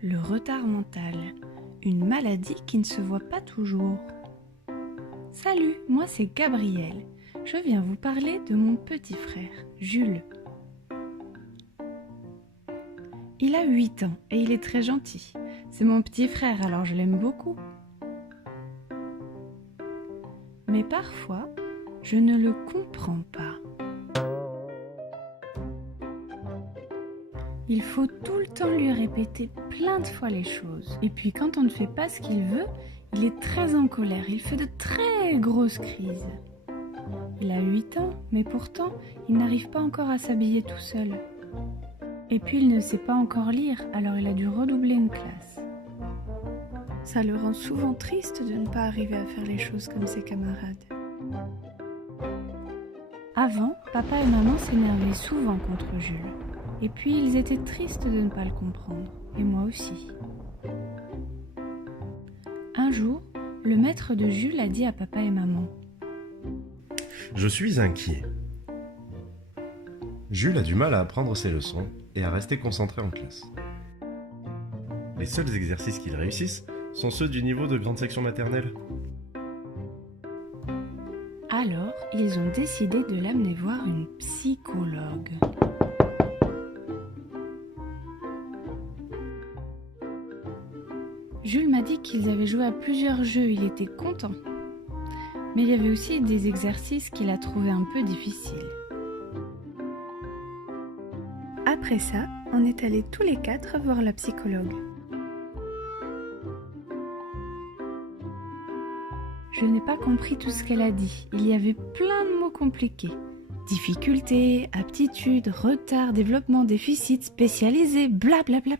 Le retard mental, une maladie qui ne se voit pas toujours. Salut, moi c'est Gabrielle. Je viens vous parler de mon petit frère, Jules. Il a 8 ans et il est très gentil. C'est mon petit frère, alors je l'aime beaucoup. Mais parfois, je ne le comprends pas. Il faut tout le temps lui répéter plein de fois les choses. Et puis quand on ne fait pas ce qu'il veut, il est très en colère. Il fait de très grosses crises. Il a 8 ans, mais pourtant, il n'arrive pas encore à s'habiller tout seul. Et puis il ne sait pas encore lire, alors il a dû redoubler une classe. Ça le rend souvent triste de ne pas arriver à faire les choses comme ses camarades. Avant, papa et maman s'énervaient souvent contre Jules. Et puis ils étaient tristes de ne pas le comprendre, et moi aussi. Un jour, le maître de Jules a dit à papa et maman: Je suis inquiet. Jules a du mal à apprendre ses leçons et à rester concentré en classe. Les seuls exercices qu'il réussisse sont ceux du niveau de grande section maternelle. Alors, ils ont décidé de l'amener voir une psychologue. Jules m'a dit qu'ils avaient joué à plusieurs jeux, il était content. Mais il y avait aussi des exercices qu'il a trouvés un peu difficiles. Après ça, on est allés tous les 4 voir la psychologue. Je n'ai pas compris tout ce qu'elle a dit. Il y avait plein de mots compliqués. Difficulté, aptitude, retard, développement, déficit, spécialisé, blablabla.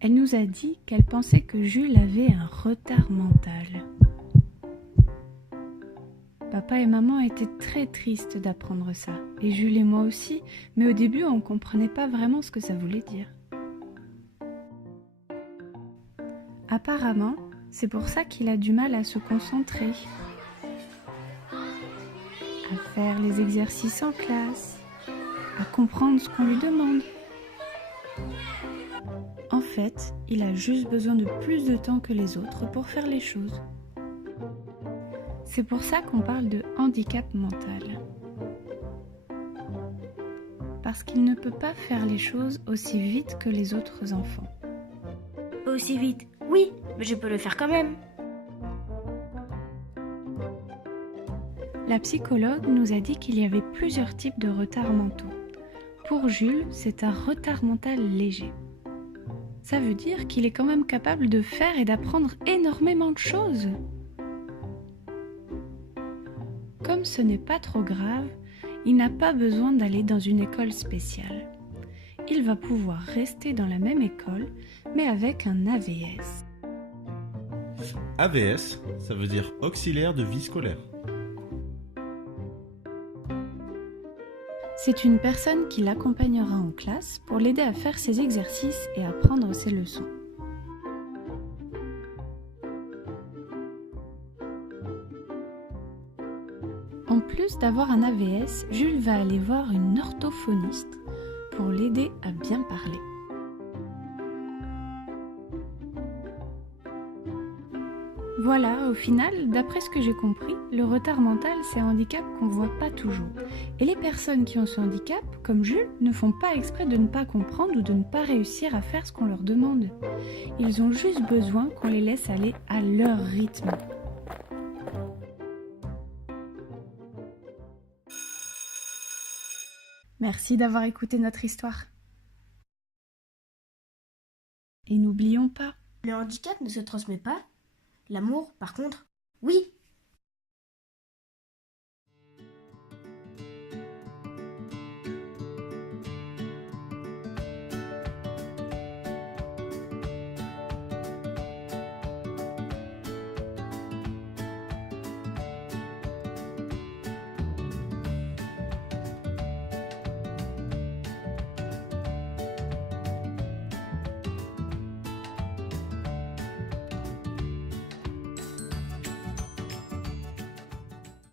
Elle nous a dit qu'elle pensait que Jules avait un retard mental. Papa et maman étaient très tristes d'apprendre ça, et Jules et moi aussi, mais au début on ne comprenait pas vraiment ce que ça voulait dire. Apparemment, c'est pour ça qu'il a du mal à se concentrer, à faire les exercices en classe, à comprendre ce qu'on lui demande. En fait, il a juste besoin de plus de temps que les autres pour faire les choses. C'est pour ça qu'on parle de handicap mental. Parce qu'il ne peut pas faire les choses aussi vite que les autres enfants. Aussi vite, oui, mais je peux le faire quand même. La psychologue nous a dit qu'il y avait plusieurs types de retards mentaux. Pour Jules, c'est un retard mental léger. Ça veut dire qu'il est quand même capable de faire et d'apprendre énormément de choses. Comme ce n'est pas trop grave, il n'a pas besoin d'aller dans une école spéciale. Il va pouvoir rester dans la même école, mais avec un AVS. AVS, ça veut dire auxiliaire de vie scolaire. C'est une personne qui l'accompagnera en classe pour l'aider à faire ses exercices et à prendre ses leçons. En plus d'avoir un AVS, Jules va aller voir une orthophoniste pour l'aider à bien parler. Voilà, au final, d'après ce que j'ai compris, le retard mental, c'est un handicap qu'on ne voit pas toujours. Et les personnes qui ont ce handicap, comme Jules, ne font pas exprès de ne pas comprendre ou de ne pas réussir à faire ce qu'on leur demande. Ils ont juste besoin qu'on les laisse aller à leur rythme. Merci d'avoir écouté notre histoire. Et n'oublions pas, Le handicap ne se transmet pas. L'amour, par contre, oui.